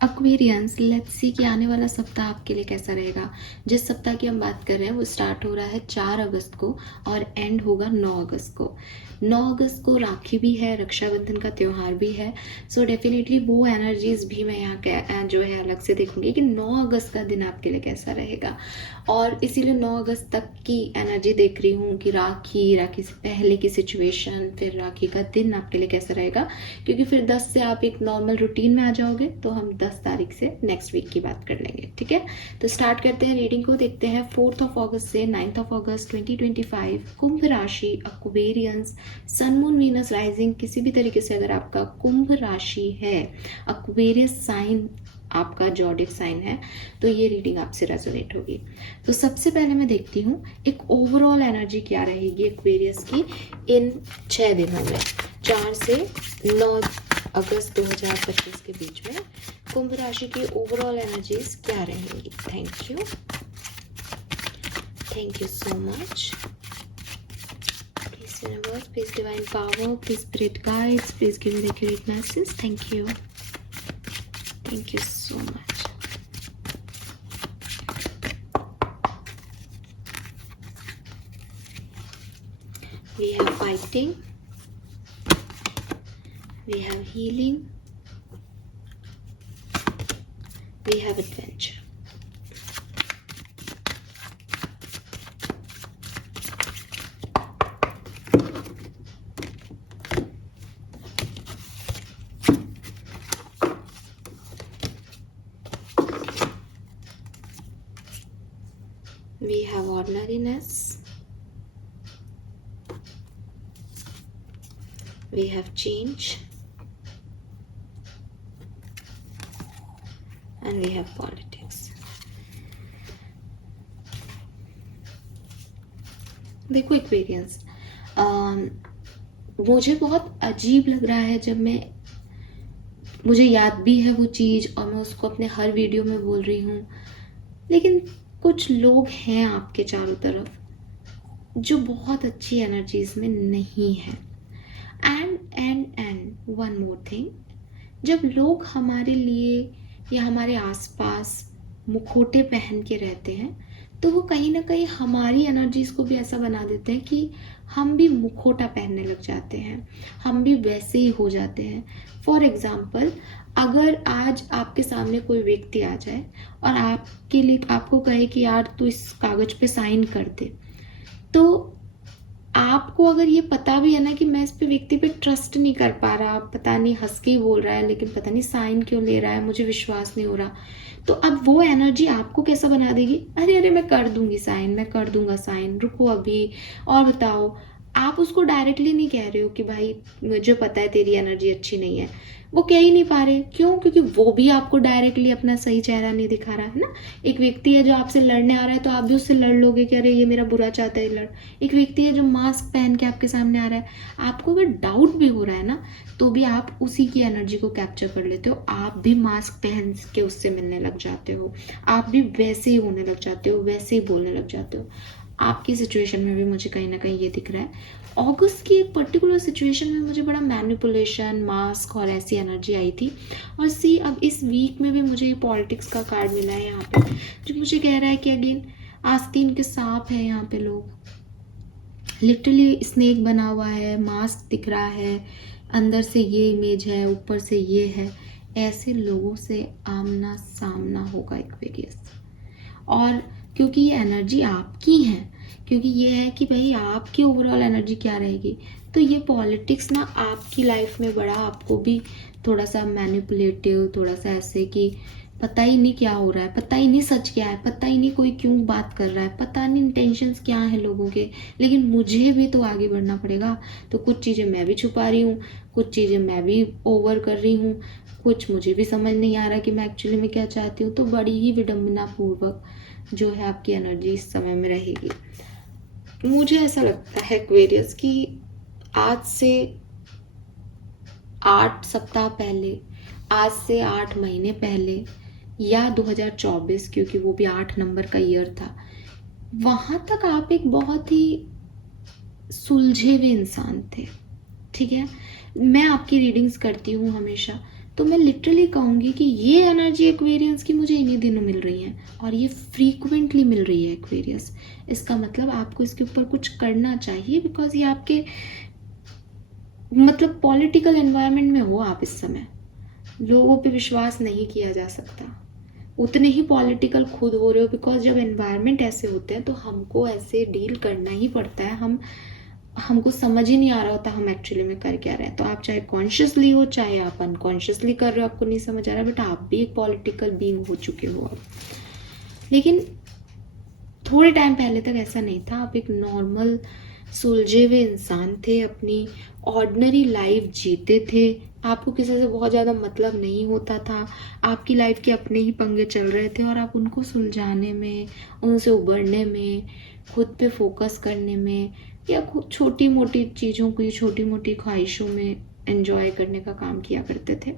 Aquarians, let's see कि आने वाला सप्ताह आपके लिए कैसा रहेगा। जिस सप्ताह की हम बात कर रहे हैं वो स्टार्ट हो रहा है 4 अगस्त को और एंड होगा 9 अगस्त को। 9 अगस्त को राखी भी है, रक्षाबंधन का त्यौहार भी है। सो डेफिनेटली वो एनर्जीज भी मैं यहाँ जो है अलग से देखूंगी कि 9 अगस्त का दिन आपके लिए कैसा रहेगा। और इसीलिए 9 अगस्त तक की एनर्जी देख रही हूँ कि राखी से पहले की सिचुएशन, फिर राखी का दिन आपके लिए कैसा रहेगा, क्योंकि फिर 10 से आप एक नॉर्मल रूटीन में आ जाओगे। तो हम 10 तारीख से नेक्स्ट वीक की बात कर लेंगे, ठीक है। तो स्टार्ट करते हैं रीडिंग को, देखते हैं 4 अगस्त से 9 अगस्त 2025 कुंभ राशि, Aquarians, sun moon Venus rising. किसी भी तरीके से अगर आपका कुंभ राशि है, एक्वेरियस साइन आपका जॉडिक साइन है, तो ये रीडिंग आपसे रेजोनेट होगी। तो सबसे पहले मैं देखती हूँ एक ओवरऑल एनर्जी क्या रहेगी एक्वेरियस की इन 6 दिनों में, 4 से 9 अगस्त 2025 के बीच में कुंभ राशि की ओवरऑल एनर्जीज क्या रहेंगी। Thank you so much. Please universe, please divine power, please spirit guides, please give me accurate message. Thank you so much. We have fighting, we have healing, we have adventure. We have ordinariness, we have change, and we have politics. देखो Aquarians, मुझे बहुत अजीब लग रहा है जब मुझे याद भी है वो चीज़ और मैं उसको अपने हर वीडियो में बोल रही हूँ, लेकिन कुछ लोग हैं आपके चारों तरफ जो बहुत अच्छी एनर्जीज में नहीं है। एंड वन मोर थिंग, जब लोग हमारे लिए या हमारे आसपास मुखौटे पहन के रहते हैं तो वो कहीं ना कहीं हमारी एनर्जीज को भी ऐसा बना देते हैं कि हम भी मुखौटा पहनने लग जाते हैं, हम भी वैसे ही हो जाते हैं। फॉर एग्जाम्पल, अगर आज आपके सामने कोई व्यक्ति आ जाए और आपके लिए आपको कहे कि यार तू इस कागज पे साइन कर दे, तो आपको अगर ये पता भी है ना कि मैं इस पे व्यक्ति पे ट्रस्ट नहीं कर पा रहा, पता नहीं हंस के ही बोल रहा है लेकिन पता नहीं साइन क्यों ले रहा है, मुझे विश्वास नहीं हो रहा, तो अब वो एनर्जी आपको कैसा बना देगी, अरे मैं कर दूंगी साइन, मैं कर दूंगा साइन, रुको अभी और बताओ। आप उसको डायरेक्टली नहीं कह रहे हो कि भाई मुझे पता है तेरी एनर्जी अच्छी नहीं है, वो कह ही नहीं पा रहे। क्यों? क्योंकि वो भी आपको डायरेक्टली अपना सही चेहरा नहीं दिखा रहा है ना। एक व्यक्ति है जो आपसे लड़ने आ रहा है तो आप भी उससे लड़ लोगे कि अरे ये मेरा बुरा चाहता है, लड़। एक व्यक्ति है जो मास्क पहन के आपके सामने आ रहा है, आपको अगर डाउट भी हो रहा है ना तो भी आप उसी की एनर्जी को कैप्चर कर लेते हो, आप भी मास्क पहन के उससे मिलने लग जाते हो, आप भी वैसे ही होने लग जाते हो, वैसे ही बोलने लग जाते हो। आपकी सिचुएशन में भी मुझे कहीं ना कहीं ये दिख रहा है। अगस्त की एक पर्टिकुलर सिचुएशन में मुझे बड़ा मैनिपुलेशन, मास्क और ऐसी एनर्जी आई थी। और सी अब इस वीक में भी मुझे ये पॉलिटिक्स का कार्ड मिला है यहाँ पे, जो मुझे कह रहा है कि अगेन आस्तीन के सांप है यहाँ पे लोग, लिटरली स्नेक बना हुआ है, मास्क दिख रहा है, अंदर से ये इमेज है, ऊपर से ये है। ऐसे लोगों से आमना सामना होगा एक्वेरियस। और क्योंकि ये एनर्जी आपकी है, क्योंकि ये है कि भाई आपकी ओवरऑल एनर्जी क्या रहेगी, तो ये पॉलिटिक्स ना आपकी लाइफ में बड़ा आपको भी थोड़ा सा मैनिपुलेटिव, थोड़ा सा ऐसे कि पता ही नहीं क्या हो रहा है, पता ही नहीं सच क्या है, पता ही नहीं कोई क्यों बात कर रहा है, पता नहीं इंटेंशंस क्या हैं लोगों के, लेकिन मुझे भी तो आगे बढ़ना पड़ेगा। तो कुछ चीज़ें मैं भी छुपा रही हूँ, कुछ चीज़ें मैं भी ओवर कर रही हूँ, कुछ मुझे भी समझ नहीं आ रहा कि मैं एक्चुअली में क्या चाहती हूँ। तो बड़ी ही विडम्बना पूर्वक जो है आपकी एनर्जी इस समय में रहेगी। मुझे ऐसा लगता है एक्वेरियस कि आज से 8 सप्ताह पहले, आज से 8 महीने पहले, या 2024, क्योंकि वो भी 8 नंबर का ईयर था, वहां तक आप एक बहुत ही सुलझे हुए इंसान थे। ठीक है, मैं आपकी रीडिंग्स करती हूँ हमेशा, तो मैं लिटरली कहूँगी कि ये एनर्जी एक्वेरियंस की मुझे इन्हीं दिनों मिल रही है और ये फ्रीक्वेंटली मिल रही है एक्वेरियस। इसका मतलब आपको इसके ऊपर कुछ करना चाहिए, बिकॉज ये आपके मतलब पॉलिटिकल एनवायरनमेंट में हो आप इस समय, लोगों पे विश्वास नहीं किया जा सकता, उतने ही पॉलिटिकल खुद हो रहे हो, बिकॉज जब एनवायरनमेंट ऐसे होते हैं तो हमको ऐसे डील करना ही पड़ता है। हमको समझ ही नहीं आ रहा होता हम एक्चुअली में कर क्या रहे हैं। तो आप चाहे कॉन्शियसली हो चाहे आप अनकॉन्शियसली कर रहे हो, आपको नहीं समझ आ रहा, बट आप भी एक पॉलिटिकल बीइंग हो चुके हो अब। लेकिन थोड़े टाइम पहले तक ऐसा नहीं था, आप एक नॉर्मल सुलझे हुए इंसान थे, अपनी ऑर्डिनरी लाइफ जीते थे, आपको किसी से बहुत ज़्यादा मतलब नहीं होता था, आपकी लाइफ के अपने ही पंगे चल रहे थे और आप उनको सुलझाने में, उनसे उबरने में, खुद पे फोकस करने में या छोटी मोटी चीज़ों को, छोटी मोटी ख्वाहिशों में एंजॉय करने का काम किया करते थे।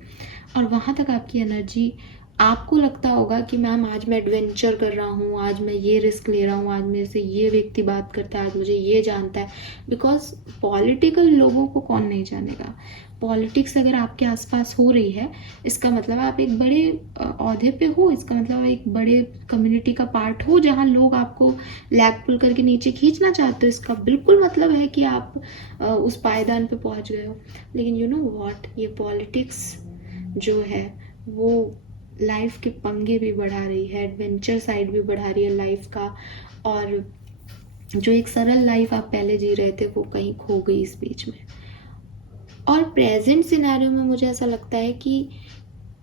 और वहाँ तक आपकी एनर्जी, आपको लगता होगा कि मैम आज मैं एडवेंचर कर रहा हूँ, आज मैं ये रिस्क ले रहा हूँ, आज मेरे से ये व्यक्ति बात करता है, आज मुझे ये जानता है, बिकॉज पॉलिटिकल लोगों को कौन नहीं जानेगा। पॉलिटिक्स अगर आपके आसपास हो रही है, इसका मतलब आप एक बड़े औहदे पे हो, इसका मतलब एक बड़े कम्युनिटी का पार्ट हो जहाँ लोग आपको लैग पुल करके नीचे खींचना चाहते हो। इसका बिल्कुल मतलब है कि आप उस पायदान पे पहुँच गए हो। लेकिन यू नो व्हाट, ये पॉलिटिक्स जो है वो लाइफ के पंगे भी बढ़ा रही है, एडवेंचर साइड भी बढ़ा रही है लाइफ का, और जो एक सरल लाइफ आप पहले जी रहे थे वो कहीं खो गई इस बीच में। और प्रेजेंट सिनेरियो में मुझे ऐसा लगता है कि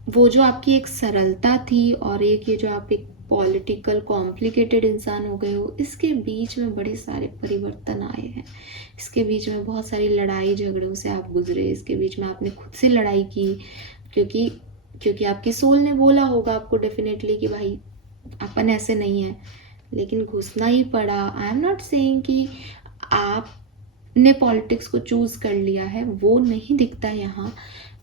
वो जो आपकी एक सरलता थी और एक ये जो आप एक पॉलिटिकल कॉम्प्लिकेटेड इंसान हो गए हो, इसके बीच में बड़े सारे परिवर्तन आए हैं। इसके बीच में बहुत सारी लड़ाई झगड़ों से आप गुजरे, इसके बीच में आपने खुद से लड़ाई की, क्योंकि आपकी सोल ने बोला होगा आपको डेफिनेटली कि भाई अपन ऐसे नहीं है, लेकिन घुसना ही पड़ा। आई एम नॉट सेइंग कि आपने पॉलिटिक्स को चूज कर लिया है, वो नहीं दिखता यहाँ।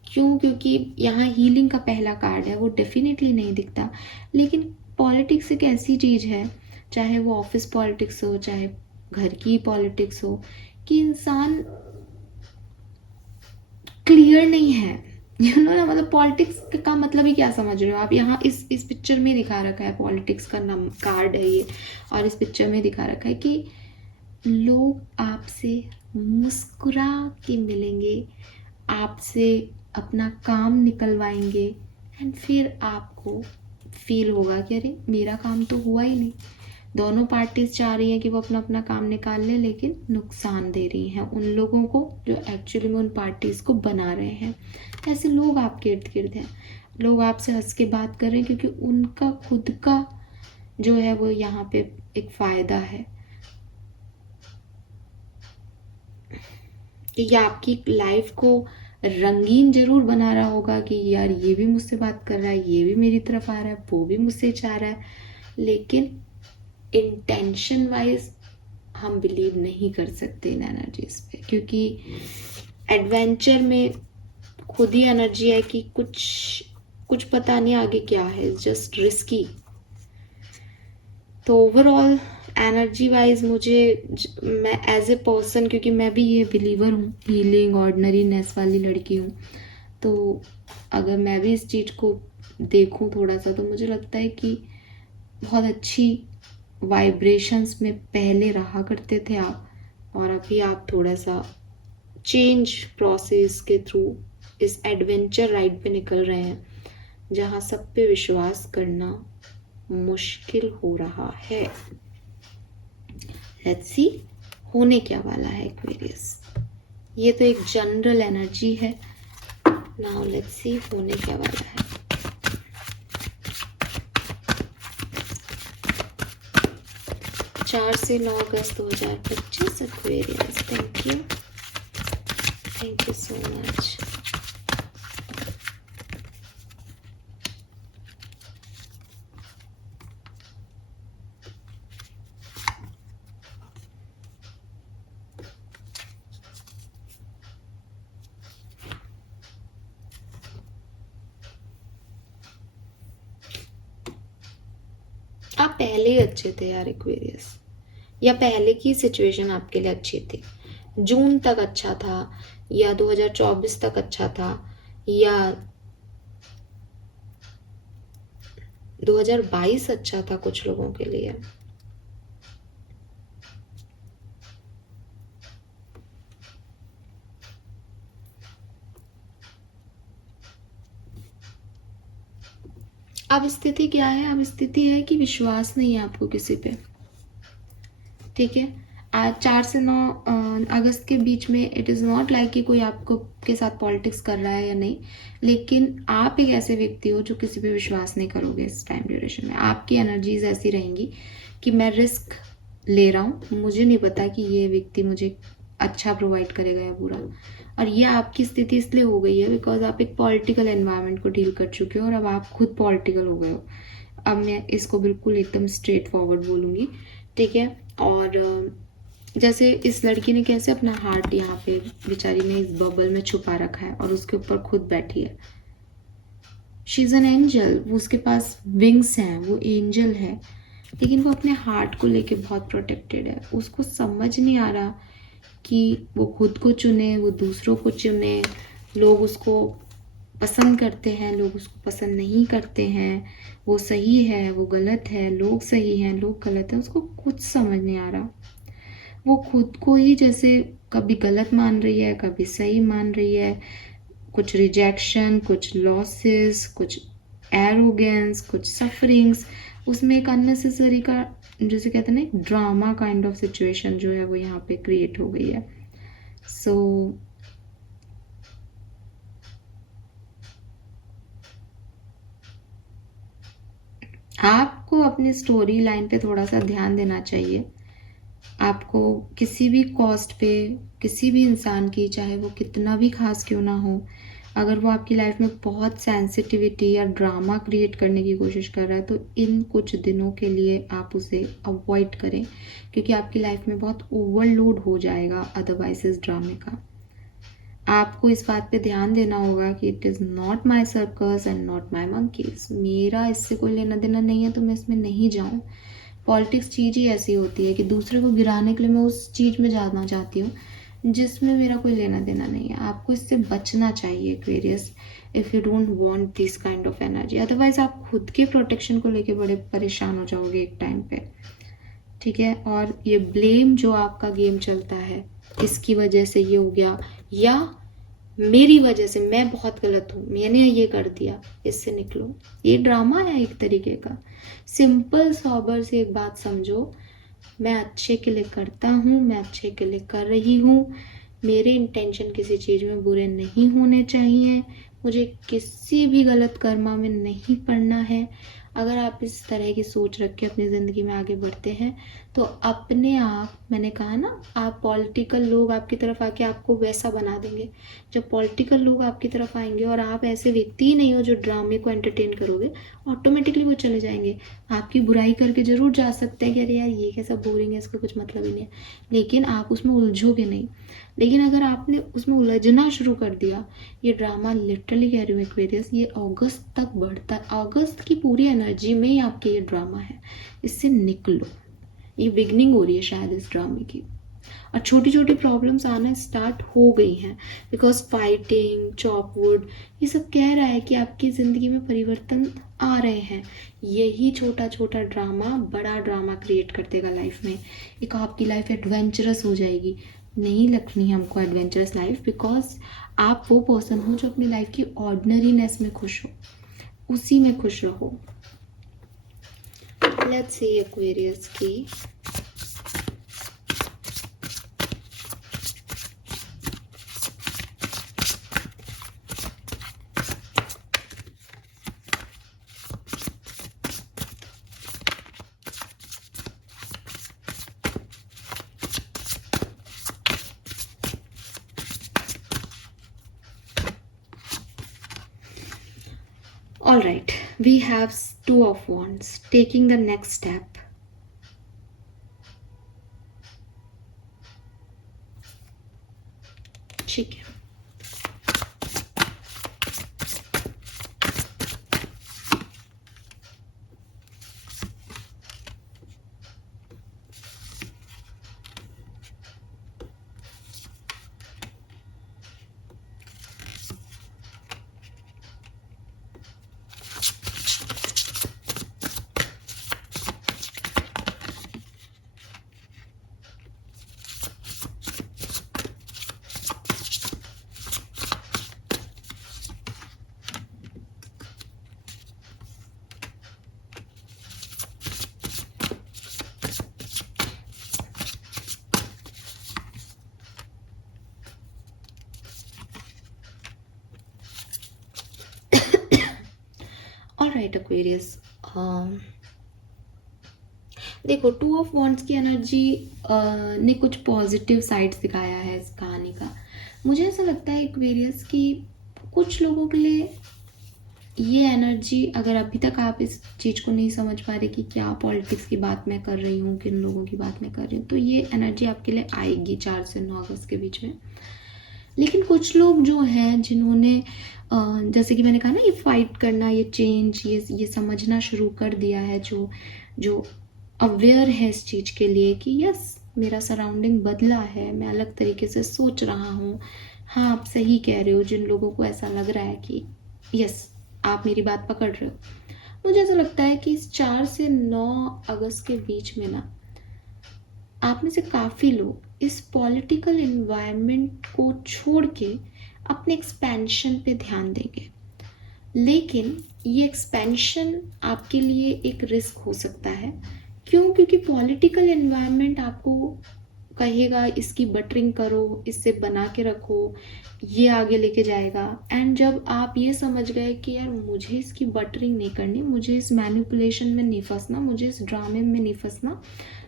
क्यों? क्योंकि यहाँ हीलिंग का पहला कार्ड है, वो डेफिनेटली नहीं दिखता। लेकिन पॉलिटिक्स एक ऐसी चीज़ है, चाहे वो ऑफिस पॉलिटिक्स हो चाहे घर की पॉलिटिक्स हो, कि इंसान क्लियर नहीं है। यू नो ना, मतलब पॉलिटिक्स का मतलब ही क्या समझ रहे हो आप? यहाँ इस पिक्चर में दिखा रखा है, पॉलिटिक्स का नाम कार्ड है ये, और इस पिक्चर में दिखा रखा है कि लोग आपसे मुस्कुरा के मिलेंगे, आपसे अपना काम निकलवाएंगे, एंड फिर आपको फील होगा कि अरे मेरा काम तो हुआ ही नहीं। दोनों पार्टीज चाह रही हैं कि वो अपना अपना काम निकाल लें, लेकिन नुकसान दे रही हैं उन लोगों को जो एक्चुअली में उन पार्टीज को बना रहे हैं। ऐसे लोग आपके इर्द गिर्द हैं, लोग आपसे हंस के बात कर रहे हैं क्योंकि उनका खुद का जो है वो यहाँ पे एक फायदा है कि ये आपकी लाइफ को रंगीन जरूर बना रहा होगा कि यार ये भी मुझसे बात कर रहा है, ये भी मेरी तरफ आ रहा है, वो भी मुझसे चाह रहा है, लेकिन इंटेंशन वाइज हम बिलीव नहीं कर सकते इन एनर्जीज पे, क्योंकि एडवेंचर में खुद ही एनर्जी है कि कुछ पता नहीं आगे क्या है, जस्ट रिस्की। तो ओवरऑल एनर्जी वाइज मैं एज ए पर्सन, क्योंकि मैं भी ये बिलीवर हूँ, हीलिंग ऑर्डिनरीनेस वाली लड़की हूँ, तो अगर मैं भी इस चीज़ को देखूँ थोड़ा सा, तो मुझे लगता है कि बहुत अच्छी वाइब्रेशंस में पहले रहा करते थे आप, और अभी आप थोड़ा सा चेंज प्रोसेस के थ्रू इस एडवेंचर राइड पे निकल रहे हैं, जहाँ सब पे विश्वास करना मुश्किल हो रहा है। लेट्स सी होने क्या वाला है एक्वेरियस। ये तो एक जनरल एनर्जी है, नाउ लेट्स सी होने क्या वाला है। 4 से 9 अगस्त 2025 Aquarius. Thank you so much. आप पहले ही अच्छे थे यार एक्वेरियस, या पहले की सिचुएशन आपके लिए अच्छी थी, जून तक अच्छा था, या 2024 तक अच्छा था, या 2022 अच्छा था कुछ लोगों के लिए। अब स्थिति क्या है? अब स्थिति है कि विश्वास नहीं है आपको किसी पे, ठीक है। आज 4 से 9 अगस्त के बीच में इट इज़ नॉट लाइक कि कोई आपको के साथ पॉलिटिक्स कर रहा है या नहीं, लेकिन आप एक ऐसे व्यक्ति हो जो किसी पे विश्वास नहीं करोगे इस टाइम ड्यूरेशन में। आपकी एनर्जीज ऐसी रहेंगी कि मैं रिस्क ले रहा हूँ, मुझे नहीं पता कि ये व्यक्ति मुझे अच्छा प्रोवाइड करेगा या बुरा। और ये आपकी स्थिति इसलिए हो गई है बिकॉज आप एक पॉलिटिकल एनवायरनमेंट को डील कर चुके हो और अब आप खुद पॉलिटिकल हो गए हो। अब मैं इसको बिल्कुल एकदम स्ट्रेट फॉरवर्ड बोलूँगी, ठीक है। और जैसे इस लड़की ने कैसे अपना हार्ट यहाँ पे बेचारी ने इस बबल में छुपा रखा है और उसके ऊपर खुद बैठी है। शी इज़ एन एंजल, वो उसके पास विंग्स हैं, वो एंजल है, लेकिन वो अपने हार्ट को लेके बहुत प्रोटेक्टेड है। उसको समझ नहीं आ रहा कि वो खुद को चुने, वो दूसरों को चुने। लोग उसको पसंद करते हैं, लोग उसको पसंद नहीं करते हैं, वो सही है, वो गलत है, लोग सही हैं, लोग गलत हैं, उसको कुछ समझ नहीं आ रहा। वो खुद को ही जैसे कभी गलत मान रही है, कभी सही मान रही है। कुछ रिजेक्शन, कुछ लॉसेस, कुछ एरोगेंस, कुछ सफरिंग्स, उसमें एक अननेसेसरी का जैसे कहते हैं ना ड्रामा काइंड ऑफ सिचुएशन जो है वो यहाँ पे क्रिएट हो गई है। सो आपको अपनी स्टोरी लाइन पे थोड़ा सा ध्यान देना चाहिए। आपको किसी भी कॉस्ट पे किसी भी इंसान की, चाहे वो कितना भी खास क्यों ना हो, अगर वो आपकी लाइफ में बहुत सेंसिटिविटी या ड्रामा क्रिएट करने की कोशिश कर रहा है तो इन कुछ दिनों के लिए आप उसे अवॉइड करें, क्योंकि आपकी लाइफ में बहुत ओवरलोड हो जाएगा अदरवाइज इस ड्रामे का। आपको इस बात पे ध्यान देना होगा कि it is not my circus and not my monkeys. मेरा इससे कोई लेना देना नहीं है तो मैं इसमें नहीं जाऊँ। पॉलिटिक्स चीज़ ही ऐसी होती है कि दूसरे को गिराने के लिए मैं उस चीज़ में जाना चाहती हूँ जिसमें मेरा कोई लेना देना नहीं है। आपको इससे बचना चाहिए Aquarius, if you don't want this kind of energy. Otherwise आप खुद के प्रोटेक्शन को लेके बड़े परेशान हो जाओगे एक टाइम पे, ठीक है। और ये ब्लेम जो आपका गेम चलता है, इसकी वजह से ये हो गया या मेरी वजह से, मैं बहुत गलत हूँ, मैंने ये कर दिया, इससे निकलो। ये ड्रामा है एक तरीके का। सिंपल सॉबर से एक बात समझो, मैं अच्छे के लिए करता हूँ, मैं अच्छे के लिए कर रही हूँ, मेरे इंटेंशन किसी चीज़ में बुरे नहीं होने चाहिए, मुझे किसी भी गलत कर्मा में नहीं पड़ना है। अगर आप इस तरह की सोच रख के अपनी ज़िंदगी में आगे बढ़ते हैं तो अपने आप, मैंने कहा ना, आप पॉलिटिकल लोग आपकी तरफ आके आपको वैसा बना देंगे। जब पॉलिटिकल लोग आपकी तरफ आएंगे और आप ऐसे व्यक्ति ही नहीं हो जो ड्रामे को एंटरटेन करोगे, ऑटोमेटिकली वो चले जाएंगे। आपकी बुराई करके ज़रूर जा सकते हैं कि अरे यार ये कैसा बोरिंग है, इसका कुछ मतलब ही नहीं है, लेकिन आप उसमें उलझोगे नहीं। लेकिन अगर आपने उसमें उलझना शुरू कर दिया, ये ड्रामा लिटरली कह रही हूँ एक्वेरियस, ये अगस्त तक बढ़ता है। अगस्त की पूरी एनर्जी में ही आपके ये ड्रामा है, इससे निकलो। ये बिगनिंग हो रही है शायद इस ड्रामे की, और छोटी छोटी प्रॉब्लम्स आना स्टार्ट हो गई हैं बिकॉज फाइटिंग, चॉपवुड, ये सब कह रहा है कि आपकी ज़िंदगी में परिवर्तन आ रहे हैं। यही छोटा छोटा ड्रामा बड़ा ड्रामा क्रिएट कर देगा लाइफ में। एक आपकी लाइफ एडवेंचरस हो जाएगी। नहीं रखनी है हमको एडवेंचरस लाइफ, बिकॉज आप वो पर्सन हो जो अपनी लाइफ की ऑर्डिनरीनेस में खुश हो, उसी में खुश रहो। लेट्स सी एक्वेरियस की all right, we have two of wands, taking the next step. ठीक है, राइट एक्वेरियस, देखो 2 ऑफ वॉन्ड्स की एनर्जी ने कुछ पॉजिटिव साइड्स दिखाया है इस कहानी का। मुझे ऐसा लगता है एक्वेरियस कि कुछ लोगों के लिए ये एनर्जी, अगर अभी तक आप इस चीज़ को नहीं समझ पा रहे कि क्या पॉलिटिक्स की बात मैं कर रही हूँ, किन लोगों की बात मैं कर रही हूँ, तो ये एनर्जी आपके लिए आएगी 4 से 9 अगस्त के बीच में। लेकिन कुछ लोग जो हैं जिन्होंने जैसे कि मैंने कहा ना, ये फाइट करना, ये चेंज, ये समझना शुरू कर दिया है, जो जो अवेयर है इस चीज़ के लिए कि यस मेरा सराउंडिंग बदला है, मैं अलग तरीके से सोच रहा हूँ। हाँ, आप सही कह रहे हो, जिन लोगों को ऐसा लग रहा है कि यस आप मेरी बात पकड़ रहे हो, मुझे ऐसा लगता है कि इस 4 से 9 अगस्त के बीच में ना, आप में से काफ़ी लोग इस पॉलिटिकल एनवायरनमेंट को छोड़ के अपने एक्सपेंशन पे ध्यान देंगे। लेकिन ये एक्सपेंशन आपके लिए एक रिस्क हो सकता है। क्यों? क्योंकि पॉलिटिकल एनवायरनमेंट आपको कहेगा इसकी बटरिंग करो, इससे बना के रखो, ये आगे लेके जाएगा। एंड जब आप ये समझ गए कि यार मुझे इसकी बटरिंग नहीं करनी, मुझे इस मैनिपुलेशन में नहीं फंसना, मुझे इस ड्रामे में नहीं फंसना,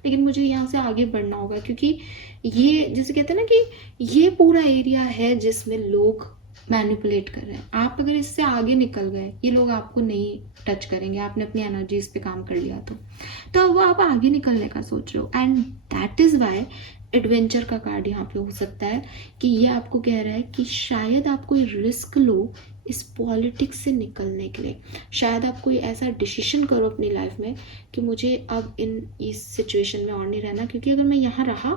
लेकिन मुझे यहाँ से आगे बढ़ना होगा, क्योंकि ये जैसे कहते हैं ना कि ये पूरा एरिया है जिसमें लोग मैनिपुलेट कर रहे हैं। आप अगर इससे आगे निकल गए, ये लोग आपको नहीं टच करेंगे, आपने अपनी एनर्जी इस पे काम कर लिया तो अब आप आगे निकलने का सोच रहे हो। And that is why adventure का कार्ड यहाँ पे हो सकता है कि ये आपको कह रहा है कि शायद आप कोई रिस्क लो इस पॉलिटिक्स से निकलने के लिए। शायद आप कोई ऐसा डिसीजन करो अपनी लाइफ में कि मुझे अब इस सिचुएशन में और नहीं रहना, क्योंकि अगर मैं यहाँ रहा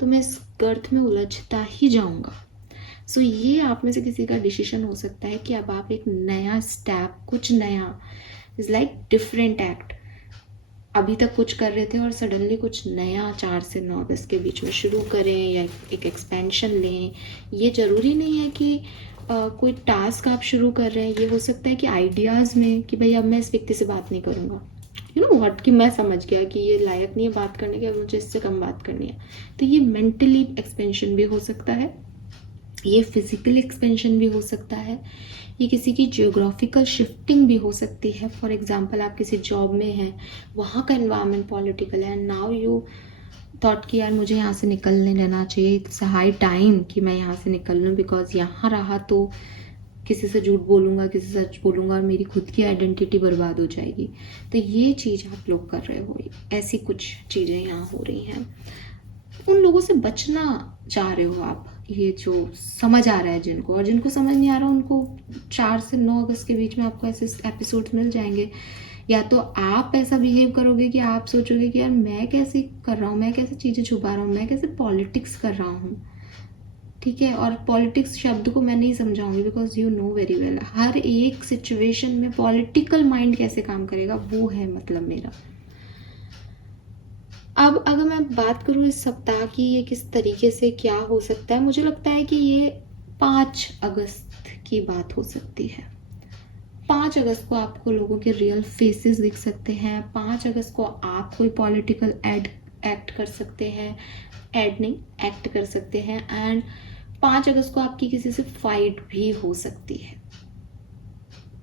तो मैं इस गर्त में उलझता ही जाऊँगा। सो ये आप में से किसी का डिसीजन हो सकता है कि अब आप एक नया स्टेप, कुछ नया, इज लाइक डिफरेंट एक्ट, अभी तक कुछ कर रहे थे और सडनली कुछ नया 4 से 9 अगस्त के बीच में शुरू करें या एक एक्सपेंशन लें। ये ज़रूरी नहीं है कि कोई टास्क आप शुरू कर रहे हैं। ये हो सकता है कि आइडियाज़ में कि भाई अब मैं इस व्यक्ति से बात नहीं करूँगा, यू नो व्हाट, कि मैं समझ गया कि ये लायक नहीं है बात करने के, अब मुझे इससे कम बात करनी है। तो ये मेंटली एक्सपेंशन भी हो सकता है, ये फिजिकल एक्सपेंशन भी हो सकता है, ये किसी की जियोग्राफिकल शिफ्टिंग भी हो सकती है। फॉर एग्जांपल आप किसी जॉब में हैं, वहाँ का एनवायरनमेंट पॉलिटिकल है, नाउ यू थॉट कि यार मुझे यहाँ से निकलने रहना चाहिए, इट्स हाई टाइम कि मैं यहाँ से निकल लूँ, बिकॉज यहाँ रहा तो किसी से झूठ बोलूँगा, किसी से सच बोलूँगा और मेरी खुद की आइडेंटिटी बर्बाद हो जाएगी। तो ये चीज़ आप लोग कर रहे हो, ऐसी कुछ चीज़ें यहाँ हो रही हैं। उन लोगों से बचना चाह रहे हो आप, ये जो समझ आ रहा है जिनको, और जिनको समझ नहीं आ रहा उनको 4 से 9 अगस्त के बीच में आपको ऐसे एपिसोड्स मिल जाएंगे। या तो आप ऐसा बिहेव करोगे कि आप सोचोगे कि यार मैं कैसे कर रहा हूँ, मैं कैसे चीज़ें छुपा रहा हूँ, मैं कैसे पॉलिटिक्स कर रहा हूँ, ठीक है। और पॉलिटिक्स शब्द को मैं नहीं समझाऊंगी, because you know very well हर एक सिचुएशन में पॉलिटिकल माइंड कैसे काम करेगा, वो है मतलब मेरा। अब अगर मैं बात करूँ इस सप्ताह की, ये किस तरीके से क्या हो सकता है, मुझे लगता है कि ये 5 अगस्त की बात हो सकती है। 5 अगस्त को आपको लोगों के रियल फेसेस दिख सकते हैं। 5 अगस्त को आप कोई पॉलिटिकल एक्ट कर सकते हैं, एक्ट कर सकते हैं। एंड 5 अगस्त को आपकी किसी से फाइट भी हो सकती है।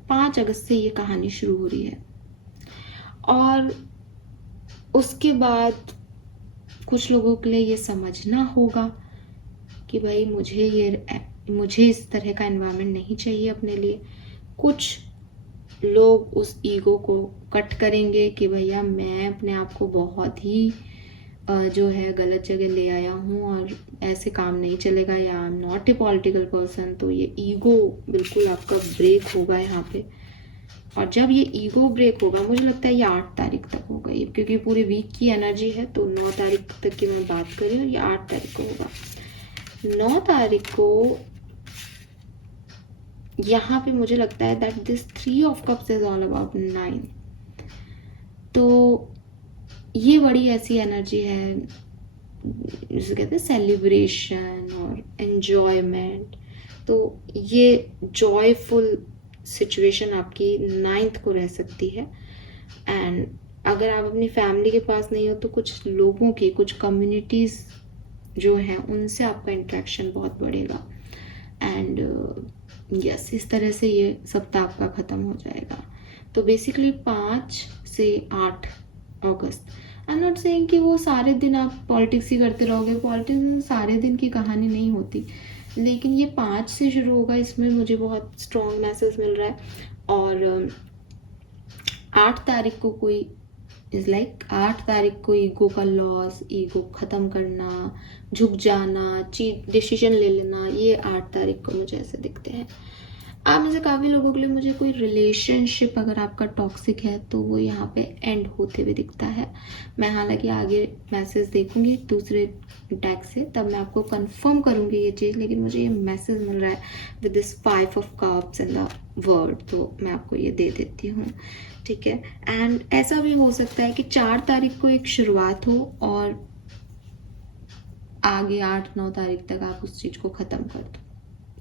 5 अगस्त से ये कहानी शुरू हो रही है। और उसके बाद कुछ लोगों के लिए ये समझना होगा कि भाई मुझे इस तरह का एनवायरनमेंट नहीं चाहिए अपने लिए। कुछ लोग उस ईगो को कट करेंगे कि भैया मैं अपने आप को बहुत ही जो है गलत जगह ले आया हूँ और ऐसे काम नहीं चलेगा, या I am not a political person. तो ये ईगो बिल्कुल आपका ब्रेक होगा यहाँ पे। और जब ये ईगो ब्रेक होगा, मुझे लगता है ये 8 तारीख तक होगा, ये क्योंकि पूरे वीक की एनर्जी है, तो 9 तारीख तक की मैं बात कर रही हूँ, ये 8 तारीख को होगा। 9 तारीख को यहाँ पे मुझे लगता है that this 3 of cups is all about 9। तो ये बड़ी ऐसी एनर्जी है जिसे कहते हैं सेलिब्रेशन और एन्जॉयमेंट। तो ये जॉयफुल सिचुएशन आपकी 9th को रह सकती है। एंड अगर आप अपनी फैमिली के पास नहीं हो तो कुछ लोगों की, कुछ कम्युनिटीज़ जो हैं उनसे आपका इंट्रैक्शन बहुत बढ़ेगा। एंड यस, इस तरह से ये सप्ताह आपका ख़त्म हो जाएगा। तो बेसिकली 5 से 8 अगस्त। आई एम नॉट सेइंग कि वो सारे दिन आप पॉलिटिक्स ही करते रहोगे, पॉलिटिक्स सारे दिन की कहानी नहीं होती, लेकिन ये 5 से शुरू होगा, इसमें मुझे बहुत स्ट्रॉन्ग मैसेज मिल रहा है। और 8 तारीख को कोई इज़ लाइक 8 तारीख को ईगो का लॉस, ईगो ख़त्म करना, झुक जाना, डिसीजन ले लेना, ये 8 तारीख को मुझे ऐसे दिखते हैं। आप में से काफ़ी लोगों के लिए मुझे कोई रिलेशनशिप अगर आपका टॉक्सिक है तो वो यहाँ पे एंड होते हुए दिखता है। मैं हालांकि आगे मैसेज देखूंगी दूसरे टैग से, तब मैं आपको कंफर्म करूंगी ये चीज़, लेकिन मुझे ये मैसेज मिल रहा है with this 5 of cups in the word, तो मैं आपको ये दे देती हूँ, ठीक है। एंड ऐसा भी हो सकता है कि 4 तारीख को एक शुरुआत हो और आगे 8-9 तारीख तक आप उस चीज़ को ख़त्म कर दो,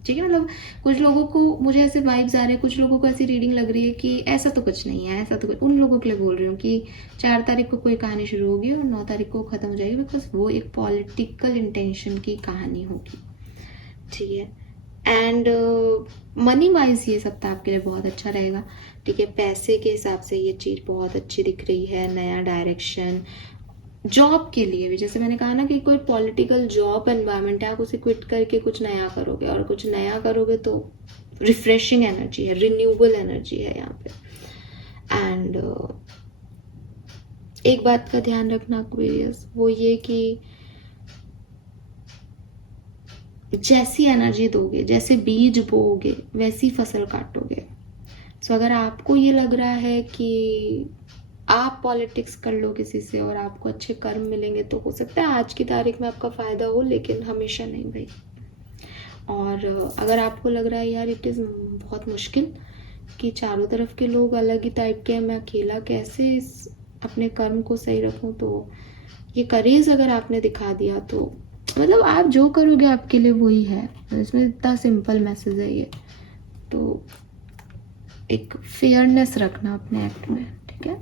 ठीक है। मतलब कुछ लोगों को मुझे ऐसे वाइब्स आ रहे हैं, कुछ लोगों को ऐसी रीडिंग लग रही है कि ऐसा तो कुछ नहीं है, ऐसा तो कुछ, उन लोगों के लिए बोल रही हूँ कि 4 तारीख को कोई कहानी शुरू होगी और 9 तारीख को ख़त्म हो जाएगी, बिकॉज वो एक पॉलिटिकल इंटेंशन की कहानी होगी, ठीक है। एंड मनी वाइज ये सप्ताह आपके लिए बहुत अच्छा रहेगा, ठीक है। पैसे के हिसाब से ये चीज़ बहुत अच्छी दिख रही है, नया डायरेक्शन। जॉब के लिए भी जैसे मैंने कहा ना कि कोई पॉलिटिकल जॉब एनवायरनमेंट है, आप उसे क्विट करके कुछ नया करोगे, और कुछ नया करोगे तो रिफ्रेशिंग एनर्जी है, रिन्यूएबल एनर्जी है यहाँ पे। एंड एक बात का ध्यान रखना एक्वेरियस, वो ये कि जैसी एनर्जी दोगे, जैसे बीज बोओगे, वैसी फसल काटोगे। सो अगर आपको ये लग रहा है कि आप पॉलिटिक्स कर लो किसी से और आपको अच्छे कर्म मिलेंगे, तो हो सकता है आज की तारीख में आपका फ़ायदा हो, लेकिन हमेशा नहीं भाई। और अगर आपको लग रहा है यार इट इज़ बहुत मुश्किल कि चारों तरफ के लोग अलग ही टाइप के हैं, मैं अकेला कैसे अपने कर्म को सही रखूं, तो ये करेज अगर आपने दिखा दिया तो मतलब आप जो करोगे आपके लिए वही है, इसमें इतना सिंपल मैसेज है ये। तो एक फेयरनेस रखना अपने एक्ट में, ठीक है।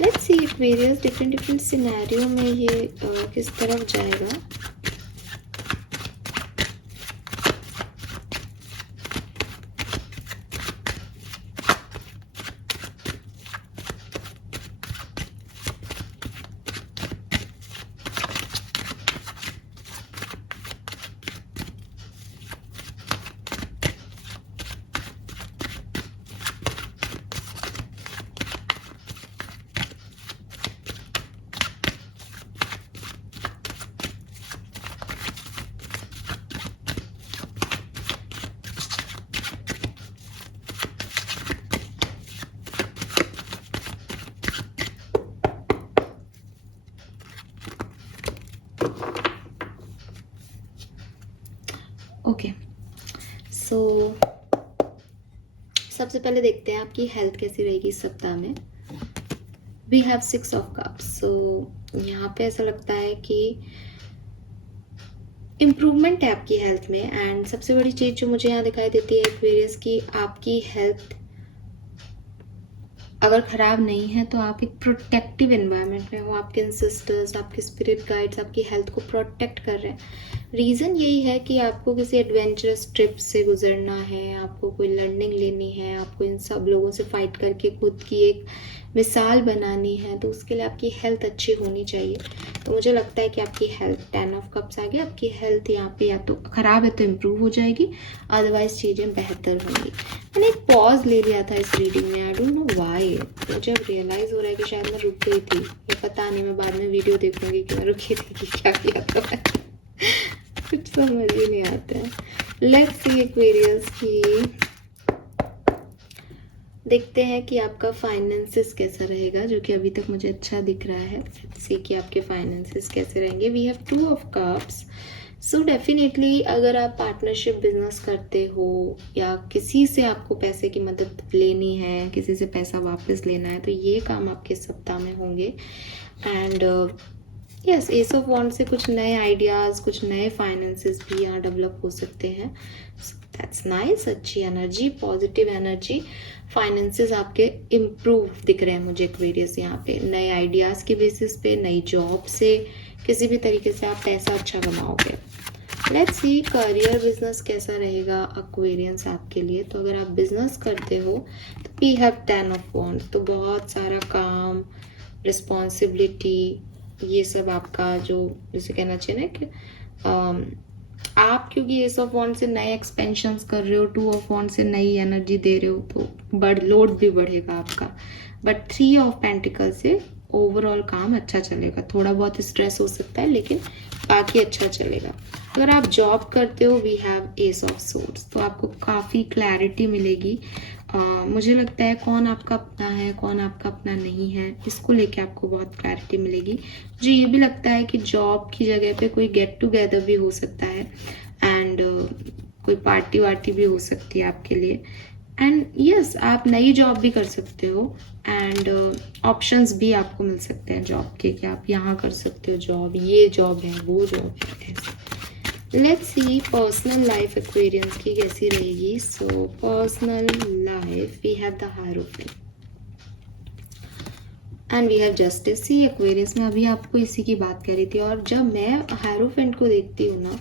Let's see various different scenario में ये किस तरफ जाएगा। ओके, सो सबसे पहले देखते हैं आपकी हेल्थ कैसी रहेगी इस सप्ताह में। वी हैव 6 ऑफ कप्स, सो यहाँ पे ऐसा लगता है कि इम्प्रूवमेंट है आपकी हेल्थ में। एंड सबसे बड़ी चीज़ जो मुझे यहाँ दिखाई देती है एक्वेरियस की, आपकी हेल्थ अगर ख़राब नहीं है तो आप एक प्रोटेक्टिव एनवायरनमेंट में हो, आपके एंसेस्टर्स, आपके स्पिरिट गाइड्स आपकी हेल्थ को प्रोटेक्ट कर रहे हैं। रीज़न यही है कि आपको किसी एडवेंचरस ट्रिप से गुजरना है, आपको कोई लर्निंग लेनी है, आपको इन सब लोगों से फाइट करके खुद की एक मिसाल बनानी है, तो उसके लिए आपकी हेल्थ अच्छी होनी चाहिए। तो मुझे लगता है कि आपकी हेल्थ 10 ऑफ कप्स आ गया, आपकी हेल्थ यहाँ पे या तो ख़राब है तो इम्प्रूव हो जाएगी, अदरवाइज चीज़ें बेहतर होंगी। मैंने एक पॉज ले लिया था इस रीडिंग में, आई डोंट नो व्हाई, मुझे अब रियलाइज़ हो रहा है कि शायद मैं रुक गई थी, ये पता नहीं, मैं बाद में वीडियो देखूंगी कि मैं रुकी थी कि क्या किया था मैं कुछ समझ ही नहीं आता है। लेट्स सी एक्वेरियस की देखते हैं कि आपका फाइनेंसेस कैसा रहेगा, जो कि अभी तक मुझे अच्छा दिख रहा है। लेट्स सी कि आपके फाइनेंसेस कैसे रहेंगे। We have 2 of cups, so definitely अगर आप पार्टनरशिप बिजनेस करते हो या किसी से आपको पैसे की मदद लेनी है, किसी से पैसा वापस लेना है, तो ये काम आपके सप्ताह में होंगे। एंड यस, एस ऑफ वॉन्ड से कुछ नए आइडियाज़, कुछ नए फाइनेंसेस भी यहाँ डेवलप हो सकते हैं। दैट्स नाइस, अच्छी एनर्जी, पॉजिटिव एनर्जी। फाइनेंसेस आपके इम्प्रूव दिख रहे हैं मुझे एक्वेरियस यहाँ पे, नए आइडियाज़ के बेसिस पे, नई जॉब से किसी भी तरीके से आप पैसा अच्छा कमाओगे। लेट्स सी करियर बिजनेस कैसा रहेगा एक्वेरियंस आपके लिए। तो अगर आप बिजनेस करते हो तो वी हैव 10 ऑफ वॉन्ड्स, तो बहुत सारा काम, रिस्पॉन्सिबिलिटी, ये सब आपका जो जैसे कहना चाहिए ना कि आप क्योंकि एस ऑफ वॉन्ड से नए एक्सपेंशंस कर रहे हो, 2 ऑफ वॉन्ड से नई एनर्जी दे रहे हो, तो लोड भी बढ़ेगा आपका। बट 3 ऑफ पेंटिकल से ओवरऑल काम अच्छा चलेगा, थोड़ा बहुत स्ट्रेस हो सकता है लेकिन बाकी अच्छा चलेगा। अगर आप जॉब करते हो we have ace of swords, तो आपको काफ़ी क्लैरिटी मिलेगी। मुझे लगता है कौन आपका अपना है कौन आपका अपना नहीं है, इसको लेके आपको बहुत क्लैरिटी मिलेगी। मुझे ये भी लगता है कि जॉब की जगह पे कोई गेट टुगेदर भी हो सकता है एंड कोई पार्टी वार्टी भी हो सकती है आपके लिए। एंड यस आप नई जॉब भी कर सकते हो एंड ऑप्शंस भी आपको मिल सकते हैं जॉब के, कि आप यहाँ कर सकते हो जॉब, ये जॉब है वो जॉब है ऐसे। Let's see personal life Aquarians की कैसी रहेगी। So personal life we have the hierophant and we have justice. See Aquarians में अभी आपको इसी की बात करी थी, और जब मैं हायरोफेंट को देखती हूँ ना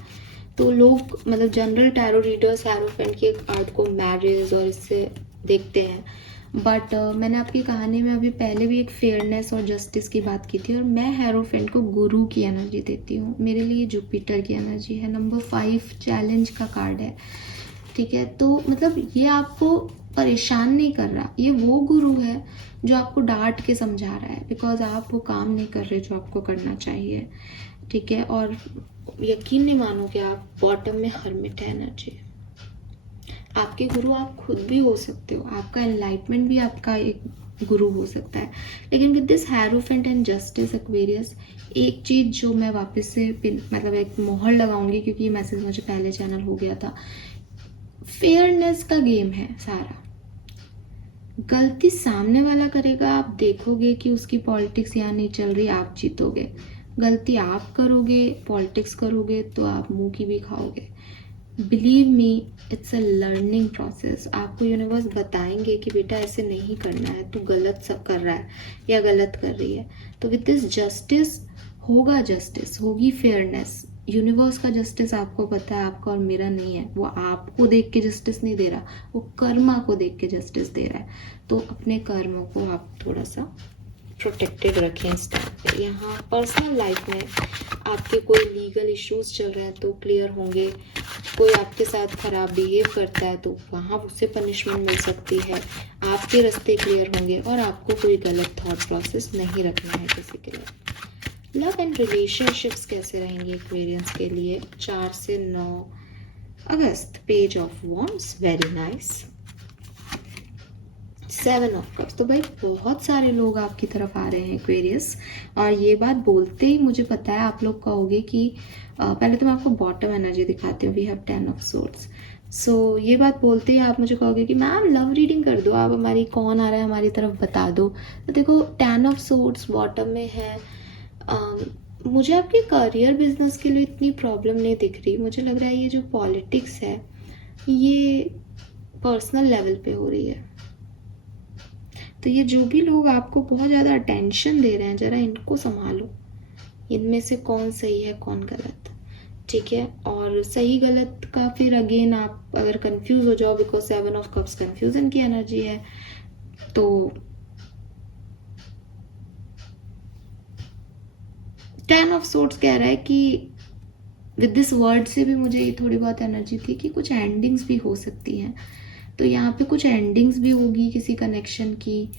तो लोग मतलब जनरल टैरो रीडर्स हैरोफेंट के कार्ड को मैरिज और इससे देखते हैं, बट मैंने आपकी कहानी में अभी पहले भी एक फेयरनेस और जस्टिस की बात की थी, और मैं हैरोफेंट को गुरु की एनर्जी देती हूँ। मेरे लिए जुपिटर की एनर्जी है, नंबर 5 चैलेंज का कार्ड है, ठीक है। तो मतलब ये आपको परेशान नहीं कर रहा, ये वो गुरु है जो आपको डांट के समझा रहा है बिकॉज आप वो काम नहीं कर रहे जो आपको करना चाहिए, ठीक है। और यकीन नहीं मानोगे आप, बॉटम में हर्मिट एनर्जी है। आपके गुरु आप खुद भी हो सकते हो, आपका एनलाइटमेंट भी आपका एक गुरु हो सकता है। लेकिन with this hierophant and justice Aquarius, एक चीज़ जो मैं वापस से मतलब एक मोहर लगाऊंगी, क्योंकि ये मैसेज मुझे पहले चैनल हो गया था, फेयरनेस का गेम है सारा। गलती सामने वाला करेगा, आप देखोगे कि उसकी पॉलिटिक्स यहाँ नहीं चल रही, आप जीतोगे। गलती आप करोगे, पॉलिटिक्स करोगे, तो आप मुंह की भी खाओगे। Believe me, it's a learning process. आपको यूनिवर्स बताएंगे कि बेटा ऐसे नहीं करना है, तू गलत सब कर रहा है या गलत कर रही है। तो विद दिस जस्टिस होगा, जस्टिस होगी, फेयरनेस। यूनिवर्स का जस्टिस आपको पता है, आपका और मेरा नहीं है। वो आपको देख के जस्टिस नहीं दे रहा, वो कर्मा को देख के जस्टिस दे रहा है। तो अपने कर्मों को आप थोड़ा सा प्रोटेक्टेड रखें इस टाइम पे। यहाँ पर्सनल लाइफ में आपके कोई लीगल इश्यूज चल रहे हैं तो क्लियर होंगे। कोई आपके साथ खराब बिहेव करता है तो वहाँ उससे पनिशमेंट मिल सकती है। आपके रास्ते क्लियर होंगे और आपको कोई गलत थॉट प्रोसेस नहीं रखना है किसी के लिए। लव एंड रिलेशनशिप्स कैसे रहेंगे एक्वेरियंस के लिए 4 से 9 अगस्त। Page of wands, very nice. 7 of cups, तो भाई बहुत सारे लोग आपकी तरफ आ रहे हैं एक्वेरियस। और ये बात बोलते ही मुझे पता है आप लोग कहोगे कि पहले तो मैं आपको बॉटम एनर्जी दिखाती हूँ, वी हैव 10 ऑफ सोर्ड्स। सो ये बात बोलते ही आप मुझे कहोगे कि मैम लव रीडिंग कर दो, आप हमारी कौन आ रहा है हमारी तरफ बता दो। तो देखो 10 ऑफ सोर्ड्स बॉटम में है। मुझे आपके करियर बिजनेस के लिए इतनी प्रॉब्लम नहीं दिख रही। मुझे लग रहा है ये जो पॉलिटिक्स है ये पर्सनल लेवल पे हो रही है। तो ये जो भी लोग आपको बहुत ज़्यादा अटेंशन दे रहे हैं, ज़रा इनको संभालो, इनमें से कौन सही है कौन गलत, ठीक है। और सही गलत का फिर अगेन आप अगर कंफ्यूज हो जाओ, बिकॉज 7 ऑफ कप्स कंफ्यूजन की एनर्जी है, तो 10 ऑफ सोर्ड्स कह रहा है कि विद दिस वर्ड से भी मुझे ये थोड़ी बहुत एनर्जी थी कि कुछ एंडिंग्स भी हो सकती हैं। तो यहाँ पे कुछ एंडिंग्स भी होगी किसी कनेक्शन की।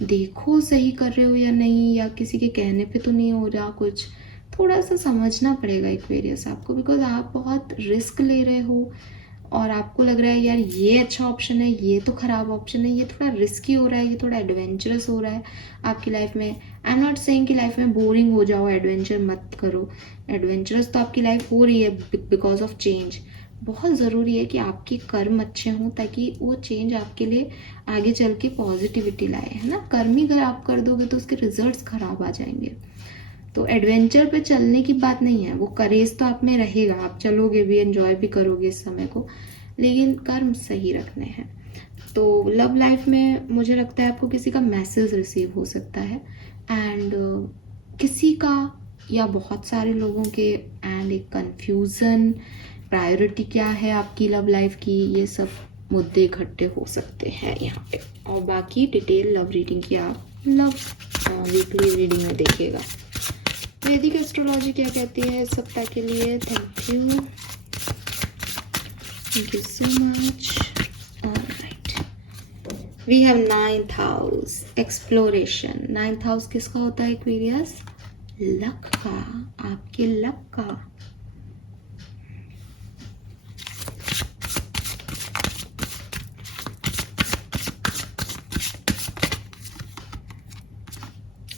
देखो सही कर रहे हो या नहीं, या किसी के कहने पे तो नहीं हो रहा कुछ। थोड़ा सा समझना पड़ेगा एक्वेरियस आपको, बिकॉज आप बहुत रिस्क ले रहे हो और आपको लग रहा है यार ये अच्छा ऑप्शन है, ये तो ख़राब ऑप्शन है, ये थोड़ा रिस्की हो रहा है, ये थोड़ा एडवेंचरस हो रहा है आपकी लाइफ में। आई एम नॉट सेइंग कि लाइफ में बोरिंग हो जाओ, एडवेंचर मत करो। एडवेंचरस तो आपकी लाइफ हो रही है बिकॉज ऑफ चेंज। बहुत ज़रूरी है कि आपके कर्म अच्छे हों ताकि वो चेंज आपके लिए आगे चल के पॉजिटिविटी लाए, है ना। कर्म ही अगर आप कर दोगे तो उसके रिजल्ट्स खराब आ जाएंगे। तो एडवेंचर पे चलने की बात नहीं है, वो करेज तो आप में रहेगा, आप चलोगे भी, एंजॉय भी करोगे इस समय को, लेकिन कर्म सही रखने हैं। तो लव लाइफ में मुझे लगता है आपको किसी का मैसेज रिसीव हो सकता है एंड किसी का या बहुत सारे लोगों के, एंड एक कन्फ्यूज़न प्रायोरिटी क्या है आपकी लव लाइफ की, ये सब मुद्दे इकट्ठे हो सकते हैं यहाँ पे। और बाकी डिटेल लव रीडिंग की आप लव वीकली रीडिंग में देखिएगा। वैदिक एस्ट्रोलॉजी क्या कहती है इस सप्ताह के लिए। Thank you so much. Alright, we have 9th house exploration. 9th house किसका होता है एक्वेरियस? लक का, आपके लक का।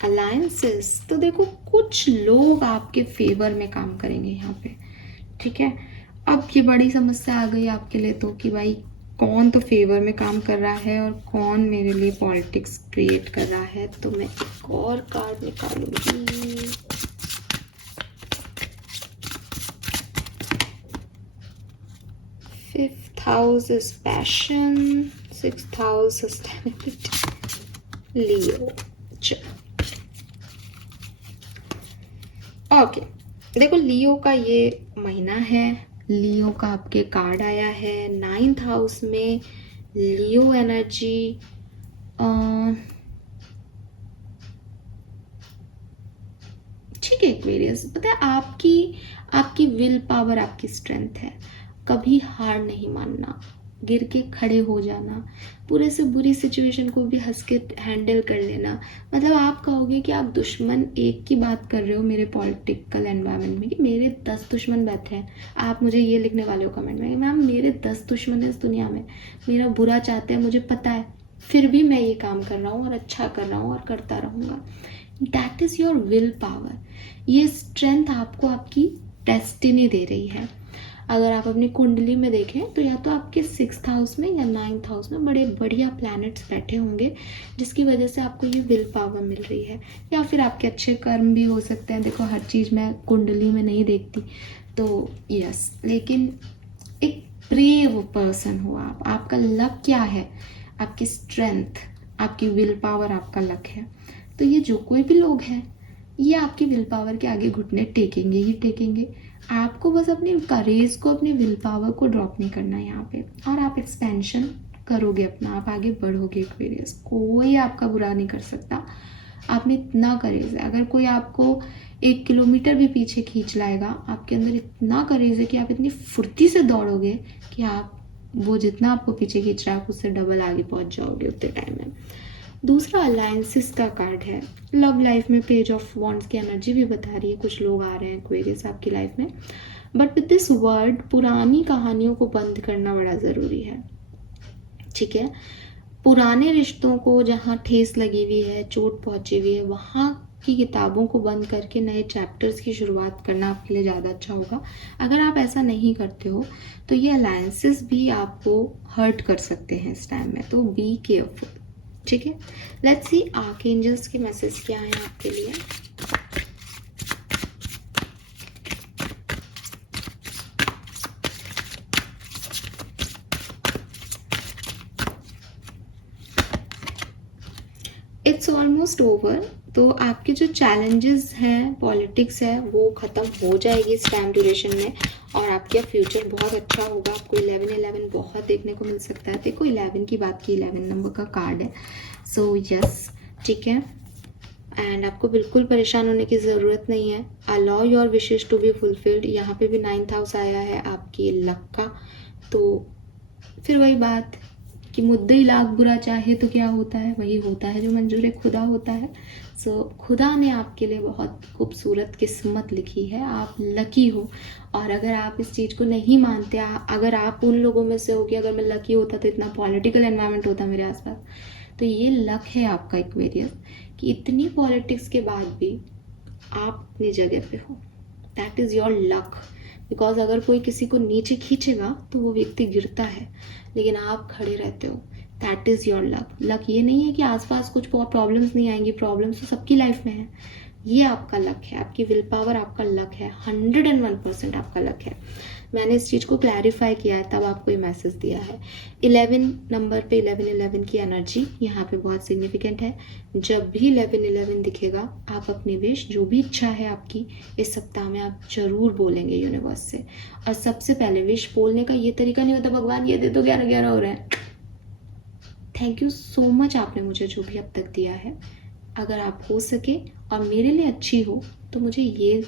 अलायंसेस, तो देखो कुछ लोग आपके फेवर में काम करेंगे यहाँ पे, ठीक है। अब ये बड़ी समस्या आ गई आपके लिए तो कि भाई कौन तो फेवर में काम कर रहा है और कौन मेरे लिए पॉलिटिक्स क्रिएट कर रहा है। तो मैं एक और कार्ड निकालूंगी। Fifth house is passion, 6th house sustainability, Leo. चलो ओके, देखो लियो का ये महीना है, लियो का आपके कार्ड आया है 9th हाउस में, लियो एनर्जी। ठीक है एक्वेरियस, पता है आपकी विल पावर, आपकी स्ट्रेंथ है। कभी हार नहीं मानना, गिर के खड़े हो जाना, पूरे से बुरी सिचुएशन को भी हंस के हैंडल कर लेना। मतलब आप कहोगे कि आप दुश्मन एक की बात कर रहे हो मेरे पॉलिटिकल एनवायरनमेंट में कि मेरे 10 दुश्मन बैठे हैं। आप मुझे ये लिखने वाले हो कमेंट में, मैम मेरे 10 दुश्मन हैं इस दुनिया में, मेरा बुरा चाहते हैं, मुझे पता है, फिर भी मैं ये काम कर रहा हूँ और अच्छा कर रहा हूँ और करता रहूँगा। That is your will power. ये स्ट्रेंथ आपको आपकी डेस्टिनी दे रही है। अगर आप अपनी कुंडली में देखें तो या तो आपके 6th हाउस में या 9th हाउस में बड़े बढ़िया प्लैनेट्स बैठे होंगे जिसकी वजह से आपको ये विल पावर मिल रही है, या फिर आपके अच्छे कर्म भी हो सकते हैं। देखो हर चीज़ मैं कुंडली में नहीं देखती तो यस, लेकिन एक ब्रेव पर्सन हो आप। आपका लक क्या है? आपकी स्ट्रेंथ, आपकी विल पावर आपका लक है। तो ये जो कोई भी लोग हैं ये आपकी विल पावर के आगे घुटने टेकेंगे ही टेकेंगे। आपको बस अपनी करेज को, अपने विल पावर को ड्रॉप नहीं करना है यहाँ पे, और आप एक्सपेंशन करोगे अपना, आप आगे बढ़ोगे एक्वेरियस। कोई आपका बुरा नहीं कर सकता, आप में इतना करेज है। अगर कोई आपको 1 किलोमीटर भी पीछे खींच लाएगा, आपके अंदर इतना करेज है कि आप इतनी फुर्ती से दौड़ोगे कि आप वो जितना आपको पीछे खींच रहा है आप उससे डबल आगे पहुंच जाओगे उतने टाइम में। दूसरा अलायंसेस का कार्ड है। लव लाइफ में पेज ऑफ वॉन्ड्स की एनर्जी भी बता रही है, कुछ लोग आ रहे हैं एक्वेरियस आपकी लाइफ में। बट विद दिस वर्ड, पुरानी कहानियों को बंद करना बड़ा ज़रूरी है, ठीक है। पुराने रिश्तों को जहाँ ठेस लगी हुई है, चोट पहुँची हुई है, वहाँ की किताबों को बंद करके नए चैप्टर्स की शुरुआत करना आपके लिए ज़्यादा अच्छा होगा। अगर आप ऐसा नहीं करते हो तो ये अलायंसेस भी आपको हर्ट कर सकते हैं इस टाइम में, तो बी केयरफुल, ठीक है। लेट्स सी आर्कएंजल्स के मैसेज क्या है आपके लिए। It's almost over. तो आपके जो चैलेंजेस हैं, पॉलिटिक्स है, वो ख़त्म हो जाएगी इस टाइम ड्यूरेशन में, और आपका फ्यूचर बहुत अच्छा होगा। आपको 11-11 बहुत देखने को मिल सकता है। देखो 11 की बात की, 11 नंबर का कार्ड है, सो यस, ठीक है। एंड आपको बिल्कुल परेशान होने की ज़रूरत नहीं है। Allow your wishes to be fulfilled. यहाँ पे भी 9th हाउस आया है आपकी लक का, तो फिर वही बात कि मुद्दे ही लाख बुरा चाहे तो क्या होता है, वही होता है जो मंजूर खुदा होता है। सो खुदा ने आपके लिए बहुत खूबसूरत किस्मत लिखी है, आप लकी हो। और अगर आप इस चीज़ को नहीं मानते, अगर आप उन लोगों में से हो कि अगर मैं लकी होता तो इतना पॉलिटिकल एनवायरनमेंट होता मेरे आसपास, तो ये लक है आपका एक्वेरियस कि इतनी पॉलिटिक्स के बाद भी आप अपनी जगह पे हो। That is your luck. Because अगर कोई किसी को नीचे खींचेगा तो वो व्यक्ति गिरता है, लेकिन आप खड़े रहते हो। That is your luck. Luck ये नहीं है कि आसपास कुछ प्रॉब्लम्स नहीं आएंगी, प्रॉब्लम्स तो सबकी लाइफ में है। ये आपका लक है, आपकी विल पावर आपका लक है, 101% आपका लक है। मैंने इस चीज़ को क्लैरिफाई किया है, तब आपको ये मैसेज दिया है। 11 नंबर पे 11-11 की एनर्जी यहाँ पे बहुत सिग्निफिकेंट है। जब भी 11-11 दिखेगा, आप अपनी विश, जो भी इच्छा है आपकी इस सप्ताह में, आप जरूर बोलेंगे यूनिवर्स से। और सबसे पहले विश बोलने का ये तरीका नहीं होता भगवान ये दे दो 11-11 हो रहे हैं। थैंक यू सो मच, आपने मुझे जो भी अब तक दिया है। अगर आप हो सके और मेरे लिए अच्छी हो तो मुझे ये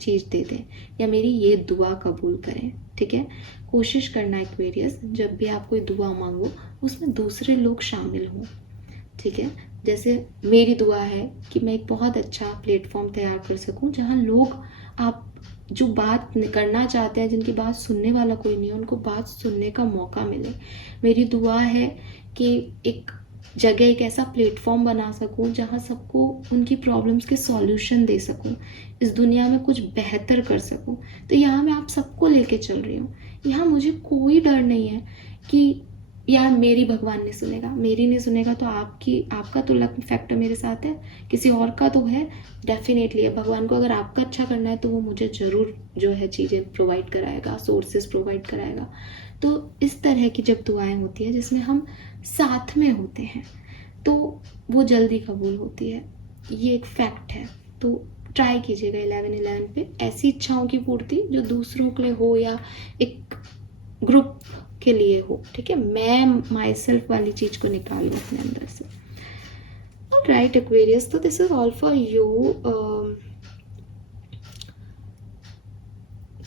चीज़ दे दें या मेरी ये दुआ कबूल करें। ठीक है, कोशिश करना एक्वेरियस, जब भी आप कोई दुआ मांगो उसमें दूसरे लोग शामिल हों। ठीक है, जैसे मेरी दुआ है कि मैं एक बहुत अच्छा प्लेटफॉर्म तैयार कर सकूं जहां लोग, आप जो बात करना चाहते हैं, जिनकी बात सुनने वाला कोई नहीं है, उनको बात सुनने का मौका मिले। मेरी दुआ है कि एक जगह, एक ऐसा प्लेटफॉर्म बना सकूं जहां सबको उनकी प्रॉब्लम्स के सॉल्यूशन दे सकूं, इस दुनिया में कुछ बेहतर कर सकूं। तो यहाँ मैं आप सबको लेके चल रही हूँ। यहाँ मुझे कोई डर नहीं है कि यार मेरी भगवान ने सुनेगा, मेरी नहीं सुनेगा तो आपका तो लक फैक्टर मेरे साथ है, किसी और का तो है डेफिनेटली है। भगवान को अगर आपका अच्छा करना है तो वो मुझे ज़रूर जो है चीज़ें प्रोवाइड कराएगा, सोर्सेज प्रोवाइड कराएगा। तो इस तरह की जब दुआएं होती है जिसमें हम साथ में होते हैं तो वो जल्दी कबूल होती है, ये एक फैक्ट है। तो ट्राई कीजिएगा 11-11 पे ऐसी इच्छाओं की पूर्ति जो दूसरों के लिए हो या एक ग्रुप के लिए हो। ठीक है, मैं माई सेल्फ वाली चीज़ को निकालूँ अपने अंदर से। राइट एक्वेरियस, तो this is all for you.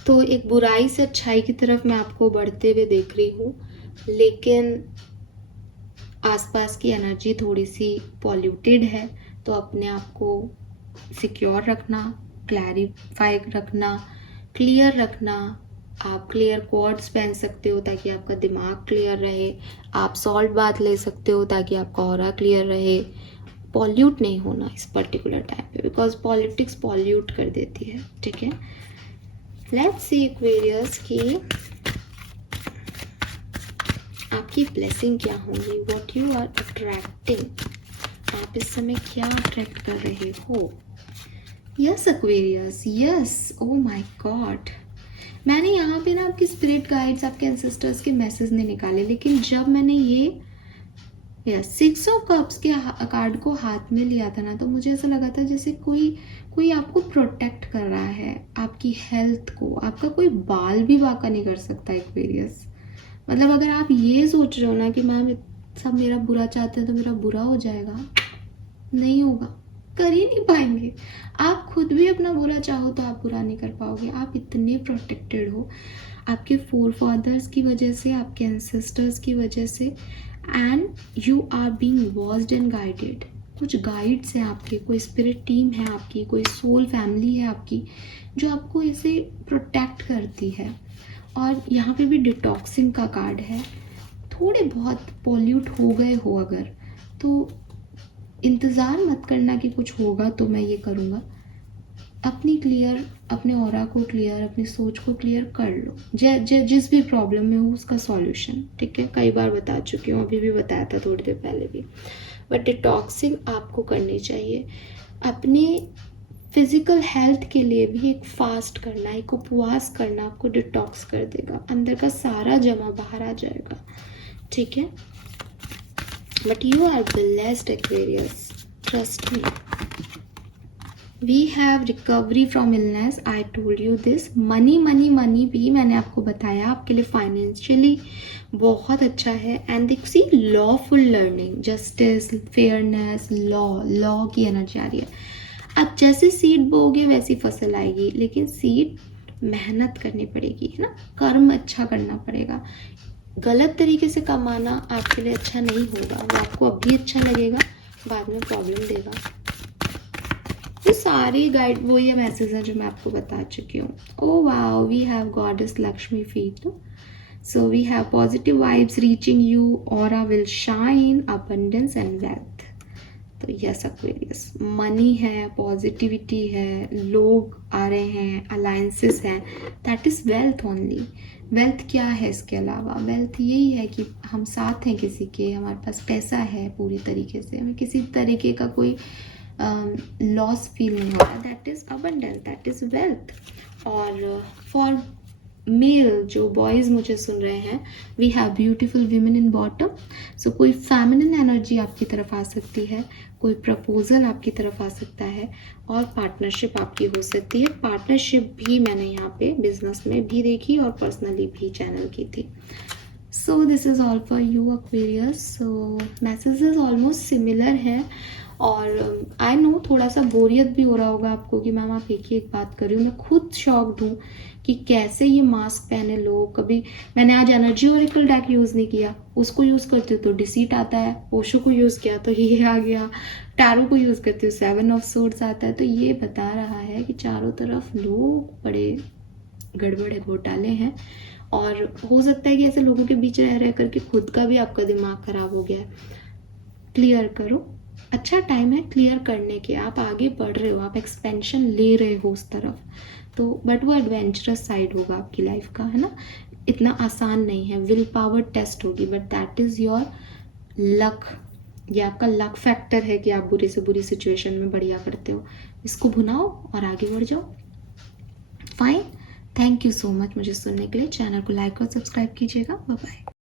तो एक बुराई से अच्छाई की तरफ मैं आपको बढ़ते हुए देख रही हूँ, लेकिन आसपास की एनर्जी थोड़ी सी पॉल्यूटेड है, तो अपने आप को सिक्योर रखना, क्लैरिफाई रखना, क्लियर रखना। आप क्लियर कोड्स पहन सकते हो ताकि आपका दिमाग क्लियर रहे। आप सॉल्ट बाथ ले सकते हो ताकि आपका ऑरा क्लियर रहे। पॉल्यूट नहीं होना इस पर्टिकुलर टाइम पे, बिकॉज पॉलिटिक्स पॉल्यूट कर देती है। ठीक है, लेट्स सी एक्वेरियस कि आपकी ब्लेसिंग क्या होंगी, व्हाट यू आर अट्रैक्टिंग, आप इस समय क्या अट्रैक्ट कर रहे हो। Yes Aquarius, yes, oh my God, मैंने यहाँ पे ना आपकी स्पिरिट गाइड्स, आपके एंसेस्टर्स के मैसेज नहीं निकाले, लेकिन जब मैंने ये 6 ऑफ कप्स के कार्ड को हाथ में लिया था ना, तो मुझे ऐसा लगा था जैसे कोई आपको प्रोटेक्ट कर रहा है, आपकी हेल्थ को। आपका कोई बाल भी बाका नहीं कर सकता एक्वेरियस। मतलब अगर आप ये सोच रहे हो ना कि मैम सब मेरा बुरा चाहते हैं तो मेरा बुरा हो जाएगा, नहीं होगा, कर ही नहीं पाएंगे। आप खुद भी अपना बुरा चाहो तो आप बुरा नहीं कर पाओगे। आप इतने प्रोटेक्टेड हो आपके फोर फादर्स की वजह से, आपके एंसेस्टर्स की वजह से, and you are being watched and guided. कुछ गाइड्स हैं आपके, कोई स्पिरिट टीम है आपकी, कोई सोल फैमिली है आपकी जो आपको ऐसे प्रोटेक्ट करती है। और यहाँ पे भी डिटॉक्सिंग का कार्ड है। थोड़े बहुत पॉल्यूट हो गए हो अगर, तो इंतज़ार मत करना कि कुछ होगा तो मैं ये करूँगा। अपने ऑरा को क्लियर, अपनी सोच को क्लियर कर लो। जिस भी प्रॉब्लम में हो उसका सॉल्यूशन। ठीक है, कई बार बता चुकी हूँ, अभी भी बताया था थोड़ी देर पहले भी। बट डिटॉक्सिंग आपको करनी चाहिए। अपने फिजिकल हेल्थ के लिए भी एक फास्ट करना, एक उपवास करना आपको डिटॉक्स कर देगा। अंदर का सारा जमा बाहर आ जाएगा। ठीक है, but you are blessed Aquarius, trust me. We have recovery from illness, I told you this. Money भी मैंने आपको बताया आपके लिए फाइनेंशियली बहुत अच्छा है। एंड देख सी lawful learning, justice, fairness, law की एनर्जी आ रही है। अब जैसे सीड बोगे वैसी फसल आएगी, लेकिन सीड मेहनत करनी पड़ेगी, है ना, कर्म अच्छा करना पड़ेगा। गलत तरीके से कमाना आपके लिए अच्छा नहीं होगा, वो आपको अभी अच्छा लगेगा, बाद में प्रॉब्लम देगा। तो सारी गाइड वो ये मैसेज है जो मैं आपको बता चुकी हूँ। Oh wow, we have goddess Lakshmi feet, so we have positive vibes reaching you, aura will shine, abundance and wealth. तो यस एक्वेरियस, मनी है, पॉजिटिविटी है, लोग आ रहे हैं, अलायंसेस हैं, that is wealth only. Wealth क्या है इसके अलावा? वेल्थ यही है कि हम साथ हैं किसी के, हमारे पास पैसा है पूरी तरीके से, हमें किसी तरीके का कोई लॉस फील नहीं होता। That is abundance, that is wealth. और फॉर मेल जो बॉयज़ मुझे सुन रहे हैं, we have beautiful women in bottom. So कोई फेमिनिन एनर्जी आपकी तरफ आ सकती है, कोई प्रपोजल आपकी तरफ आ सकता है और पार्टनरशिप आपकी हो सकती है। पार्टनरशिप भी मैंने यहाँ पे बिजनेस में भी देखी और पर्सनली भी चैनल की थी। So this is all for you Aquarius. So messages almost similar हैं और आई नो थोड़ा सा बोरियत भी हो रहा होगा आपको कि मैम आप एक ही एक बात कर रही हूँ। मैं खुद शॉक्ड हूँ कि कैसे ये मास्क पहने लोग। कभी मैंने आज एनर्जी ओरेकल डेक यूज़ नहीं किया, उसको यूज़ करती हूँ तो डिसीट आता है, ओशो को यूज़ किया तो ये आ गया, टैरो को यूज़ करती हूँ 7 ऑफ सोर्ड्स आता है। तो ये बता रहा है कि चारों तरफ लोग बड़े गड़बड़ घोटाले हैं और हो सकता है कि ऐसे लोगों के बीच रह करके खुद का भी आपका दिमाग खराब हो गया है। क्लियर करो, अच्छा टाइम है क्लियर करने के। आप आगे बढ़ रहे हो, आप एक्सपेंशन ले रहे हो उस तरफ, तो बट वो एडवेंचरस साइड होगा आपकी लाइफ का, है ना। इतना आसान नहीं है, विल पावर टेस्ट होगी, but that is your luck. ये आपका लक फैक्टर है कि आप बुरी से बुरी सिचुएशन में बढ़िया करते हो। इसको भुनाओ और आगे बढ़ जाओ। Fine, thank you so much मुझे सुनने के लिए। चैनल को लाइक और सब्सक्राइब कीजिएगा। Bye bye.